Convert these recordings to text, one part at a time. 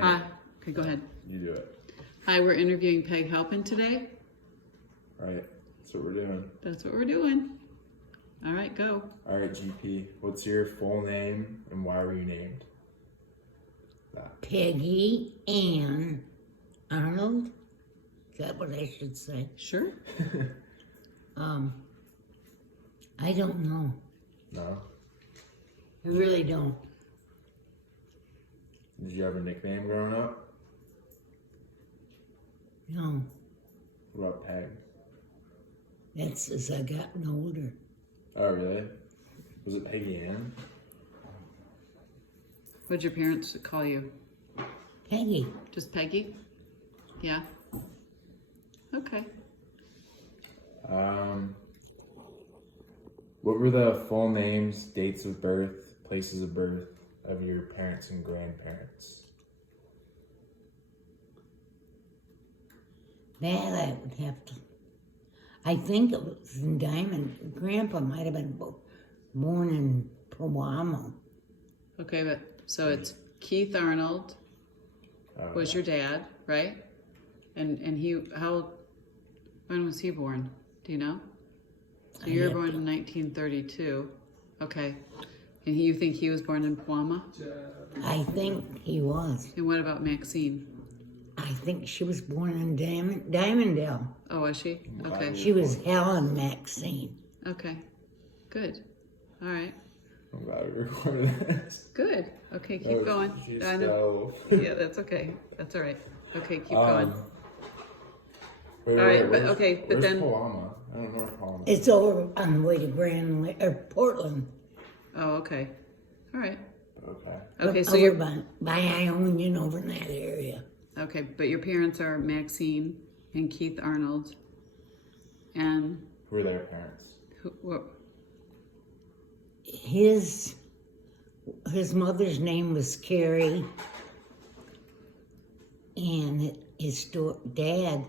Hi. Okay, go ahead. You do it. Hi, we're interviewing Peg Halpin today. Right. That's what we're doing. That's what we're doing. All right, go. All right, GP. What's your full name and why were you named that? Peggy Ann Arnold. Is that what I should say? Sure. I don't know. No? I really don't. Did you have a nickname growing up? No. What about Peg? That's as I gotten older. Oh, really? Was it Peggy Ann? What'd your parents call you? Peggy. Just Peggy? Yeah. Okay. What were the full names, dates of birth, places of birth of your parents and grandparents? That I would have to. I think it was in Diamond. Grandpa might have been born in Powamo. Okay, but so it's Keith Arnold was your dad, right? And he when was he born? Do you know? So you were born in 1932. Okay. And you think he was born in Powama? I think he was. And what about Maxine? I think she was born in Diamondale. Oh, was she? Okay. She was Helen Maxine. Okay. Good. All right. I'm glad we recorded this. Good. Okay, keep going. She's I know. Yeah, that's okay. That's all right. Okay, keep going. Wait, All right, where's, but okay, but where's then- Powama? I don't know where Powama It's over on the way to Portland. Oh, okay. All right. Okay. Okay, so over you're by Ionian, over in that area. okay, but your parents are Maxine and Keith Arnold, and Who were their parents? what? His mother's name was Carrie, and his dad,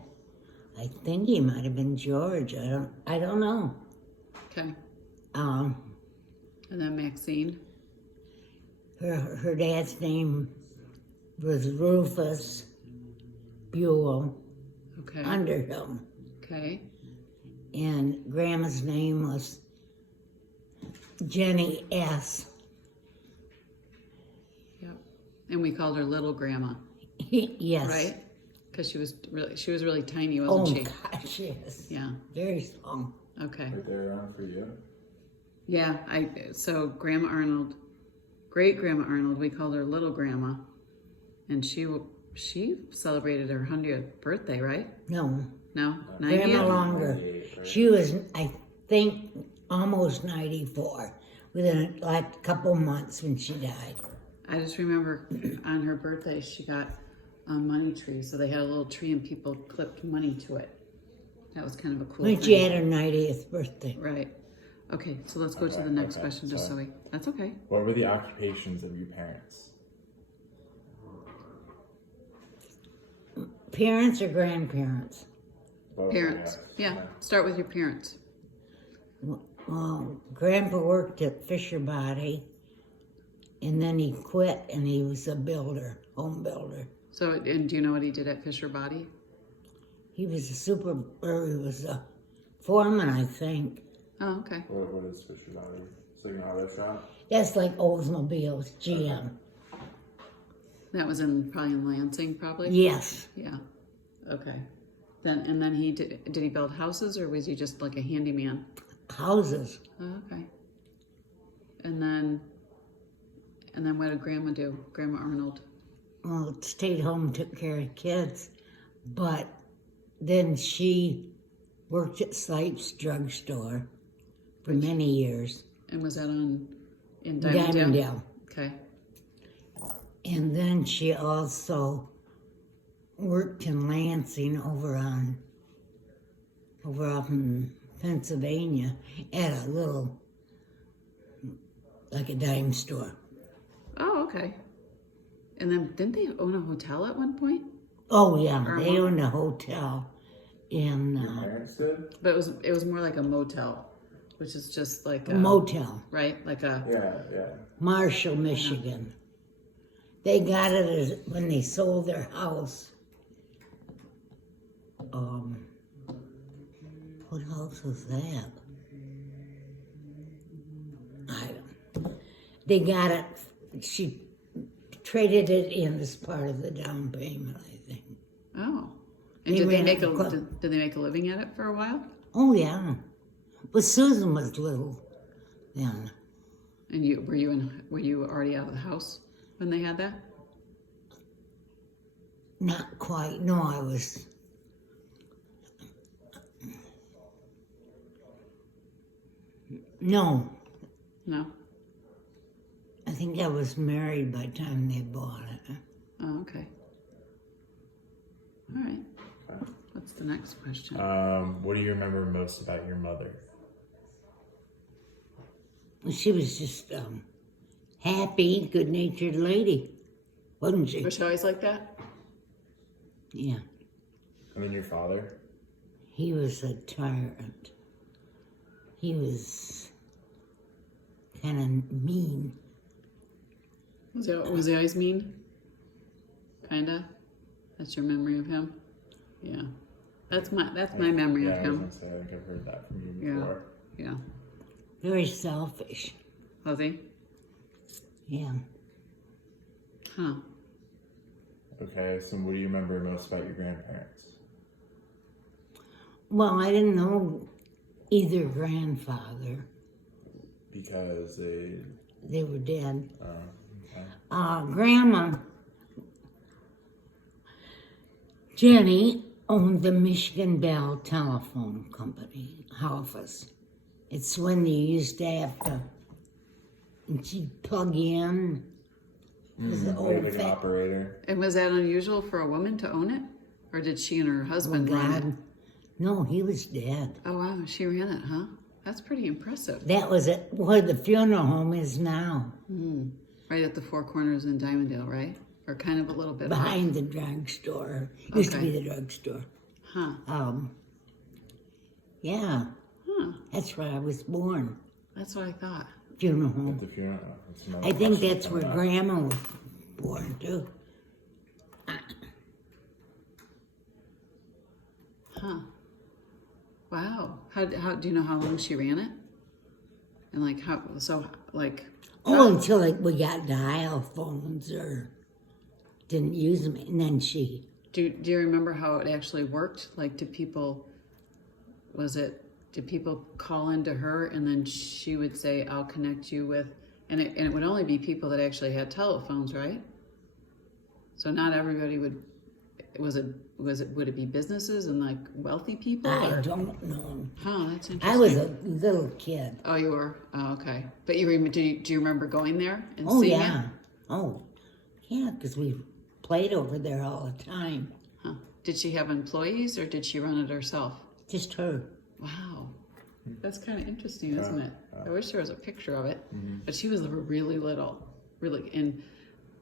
I think he might have been George. I don't know. Okay, Um, and then Maxine. her dad's name was Rufus Buell Okay. Underhill, Okay. and Grandma's name was Jenny S. Yep. And we called her Little Grandma, Yes. right? Because she was really tiny, Oh wasn't she? gosh, yes. Yeah. Very small. Okay. Right there around for you. Yeah. So Grandma Arnold, great Grandma Arnold, we called her Little Grandma, and she celebrated her 100th birthday, right? No, No, 90th? Grandma longer. 98, right? She was, I think, almost 94 within like a couple months when she died. I just remember on her birthday she got a money tree, so they had a little tree and people clipped money to it. That was kind of a cool When thing. she had her 90th birthday. Right. Okay, so let's go to Okay, the next okay, question just so sorry. that's okay. What were the occupations of your parents? Parents or grandparents? Both, I Parents. guess. Yeah, start with your parents. Well, Grandpa worked at Fisher Body, and then he quit, and he was a builder, home builder. So, and do you know what he did at Fisher Body? He was he was a foreman, I think. Oh, okay. What is Fisher Body? It's like an auto shop? That's like Oldsmobiles, GM. That was probably in Lansing, probably? Yes. Yeah. Okay. Then he did he build houses or was he just like a handyman? Houses. Oh, okay. And then what did Grandma do? Grandma Arnold. Well, stayed home, took care of kids, but then she worked at Sipes drugstore for many years. And was that in Diamondale? Diamondale. Okay. And then she also worked in Lansing over up in Pennsylvania at a little, like a dime store. Oh, okay. And then didn't they own a hotel at one point? Oh yeah, Or they a- owned a hotel in Your parents did? But it was more like a motel, which is just like a motel, right? Like a Yeah. Marshall, Michigan. They got it when they sold their house. What house was that? I don't. They got it. She traded it in as part of the down payment, I think. Oh. And They did they ran make it for- did they make a living at it for a while? Oh yeah, but Susan was little then. And were you already out of the house when they had that? Not quite. No, I was. No, No. I think I was married by the time they bought it. Oh, okay. All right. Okay. What's the next question? What do you remember most about your mother? She was just happy, good-natured lady, wasn't she? Was she always like that? Yeah. And then your father? He was a tyrant. He was kind of mean. Was he always mean? Kinda. That's your memory of him? Yeah. That's my memory of I was him. gonna say, I think I've heard that from you Yeah. before. Yeah. Very selfish. Was he? Yeah. Huh. Okay, so what do you remember most about your grandparents? Well, I didn't know either grandfather. Because They were dead. okay. Grandma, Jenny, owned the Michigan Bell Telephone Company, Halpin. It's when you used to have to, and she'd plug in. It was the old Like an operator. And was that unusual for a woman to own it? Or did she and her husband run it? God. No, he was dead. Oh, wow. She ran it, huh? That's pretty impressive. That was where the funeral home is now, Right at the Four Corners in Diamondale, right? Or kind of a little bit behind the drugstore. Used to Okay. be the drugstore. Huh. Yeah, Huh. that's where I was born. That's what I thought. Funeral home. At the funeral. That's another I think question that's where coming up. Grandma was born too. Huh. Wow. How do you know how long she ran it? And like Oh, until we got dial phones or didn't use them, and then she. do you remember how it actually worked? Like did people call into her and then she would say, I'll connect you with, and it would only be people that actually had telephones, right? So not everybody would, would it be businesses and like wealthy people? I don't know. Huh, that's interesting. I was a little kid. Oh, you were? Oh, okay. But do you remember going there and Oh seeing yeah. it? Oh, yeah, because we played over there all the time. Huh. Did she have employees or did she run it herself? Just her. Wow. That's kind of interesting, isn't it? I wish there was a picture of it. But she was really little. Really,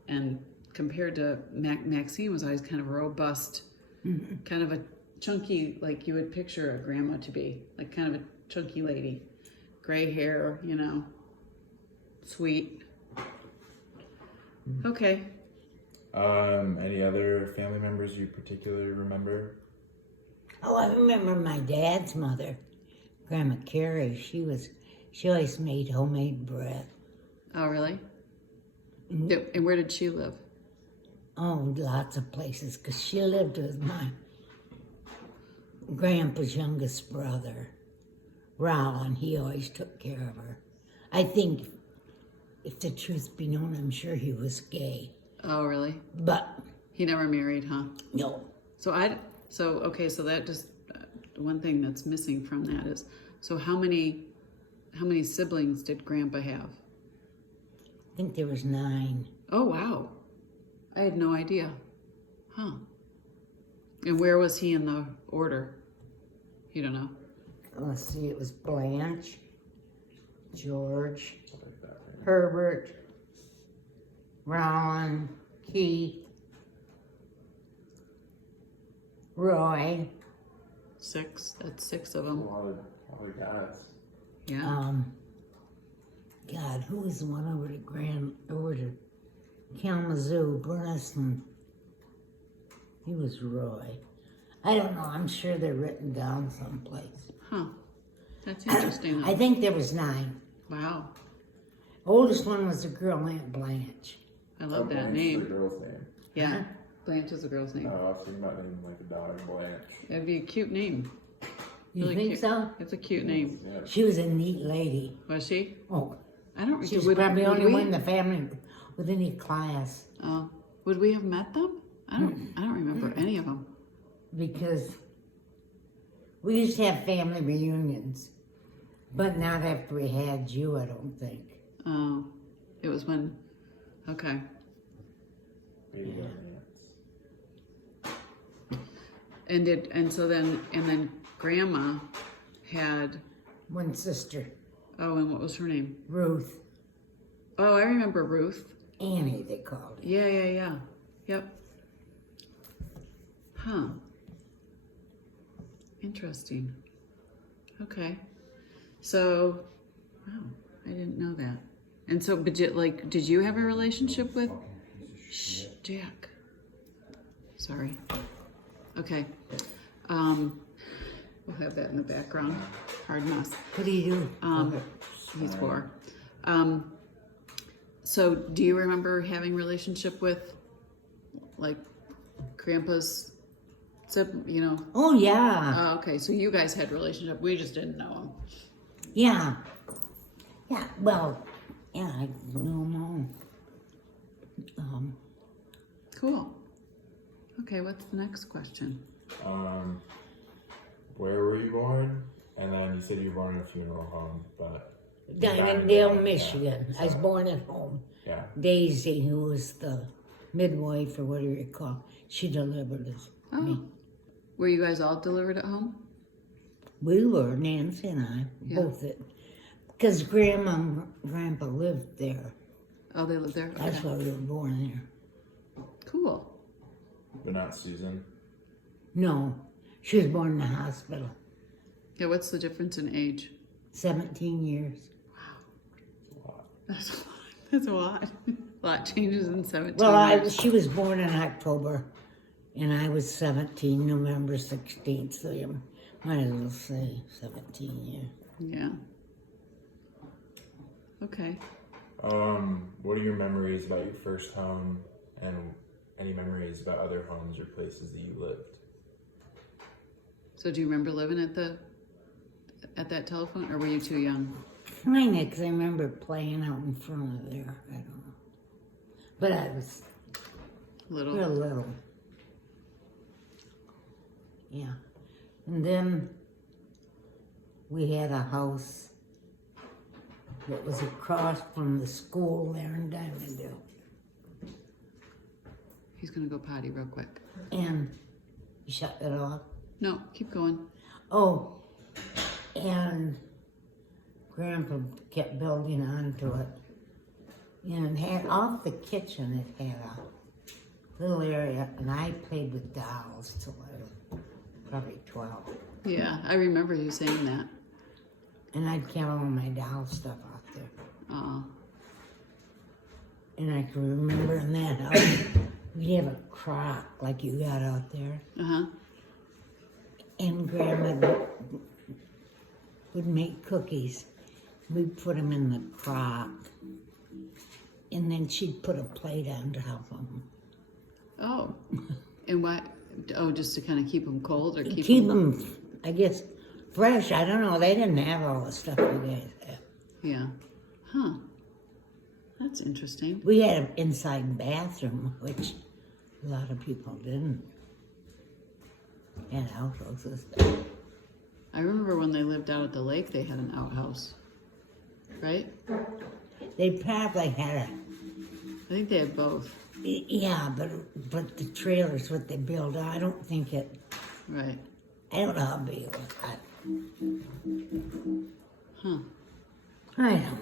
and compared to Maxine was always kind of a robust, kind of a chunky, like you would picture a grandma to be, like kind of a chunky lady. Gray hair, sweet. Okay. Any other family members you particularly remember? Oh, I remember my dad's mother, Grandma Carrie. She always made homemade bread. Oh, really? And where did she live? Oh, lots of places, because she lived with my grandpa's youngest brother, Roland. He always took care of her. I think, if the truth be known, I'm sure he was gay. Oh, really? But, He never married, huh? no. So that just one thing that's missing from that is, so how many siblings did Grandpa have? I think there was 9. Oh, wow. I had no idea. Huh. And where was he in the order? You don't know? Let's see, it was Blanche, George, Herbert, Roland, Keith, Roy, 6. That's 6 of A them. lot of guys. Yeah. God, who was the one over to Kalamazoo, Burniston. He was Roy. I don't know. I'm sure they're written down someplace. Huh. That's interesting. I think there was 9. Wow. Oldest one was a girl, Aunt Blanche. I love that Blanche is name. the girl's name. Yeah. Huh? Blanche is a girl's name. I was thinking about naming like a daughter Blanche. That'd be a cute name. You Really think cute. so? It's a cute name. Yeah. She was a neat lady. Was she? Oh, I don't she was would- probably the would only we- one in the family with any class Oh, would we have met them? I don't remember any of them. because we used to have family reunions, but not after we had you, I don't think. Oh, it was when. Okay. Baby Yeah. Aunts. And then Grandma had. One sister, Oh, and what was her name? Ruth, Oh, I remember Ruth. Annie, they called her. Yeah. Yep. Huh. Interesting. Okay. So, wow, I didn't know that. And so, but did you have a relationship with? Shh, Jack. Sorry. Okay. We'll have that in the background. Pardon us. What do you do? He's 4. So, do you remember having relationship with, like, Grandpa's, Oh, yeah. Oh, okay. So you guys had relationship. We just didn't know him. Yeah. Yeah, well, yeah, I know them all. Cool. Okay. What's the next question? Where were you born? And then you said you were born in a funeral home, but Diamondale, Michigan. I was born at home. yeah. Daisy, who was the midwife or whatever you call, she delivered us. Oh, were you guys all delivered at home? We were, Nancy and I, Yeah. both it. Because Grandma and Grandpa lived there. Oh, they live there. That's Okay. why we were born there. Cool. But not Susan. No, she was born in the hospital. Yeah. What's the difference in age? 17 years. A lot. That's a lot. A lot changes in 17 Well, years. she was born in October, and I was 17, November 16th, so you might as well say 17 years. Yeah. Okay. What are your memories about your first home, and any memories about other homes or places that you lived? So do you remember living at that telephone, or were you too young? Kinda, because I remember playing out in front of there. I don't know. But I was Little. real little. Yeah. And then we had a house that was across from the school there in Diamondale. He's gonna go potty real quick. And you shut it off. No, keep going. Oh, and Grandpa kept building onto it. And it had off the kitchen, it had a little area, and I played with dolls till I was probably 12. Yeah, I remember you saying that. And I'd keep all my doll stuff out there. Oh, And I can remember in that house, we'd have a crock like you got out there. uh-huh. And Grandma would make cookies. We'd put them in the crock. And then she'd put a plate on top of them. Oh, and why? Oh, just to kind of keep them cold or keep Keep them, I guess, fresh. I don't know. They didn't have all the stuff you guys have. Yeah. Huh. That's interesting. We had an inside bathroom, which a lot of people didn't. And outhouses. I remember when they lived out at the lake, they had an outhouse, right? They probably had I think they had both. yeah, but the trailers, what they built, I don't think it, Right. I don't know how big it was. Huh. I don't know.